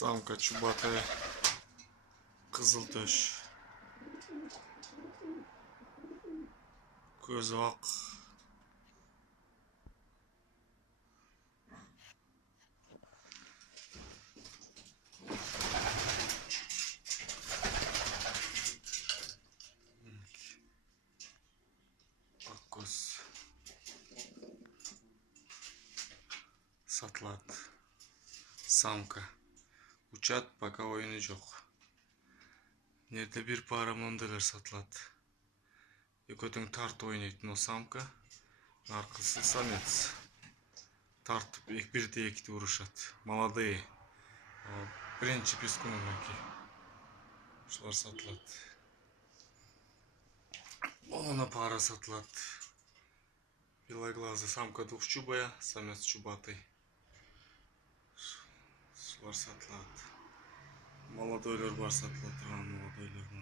Самка чубатая, кызыл төш. Көзі ақ. Ақкөз. Сатылады. Самка. Учат, пока ойыны жоқ. Нерде bir пара мынандайлар сатылады. Екөтің тарт ойнайтын о самка. Арқысы самец. Тартып бірде екіті ұрышады. Молодые. Бірінші пескунынанки. Шылар сатылады. Ona пара сатылады. Белоглазый самка двухчубая, самец чубатый. Шылар сатылады. Молодойлар бар сатылады. Молодойлар.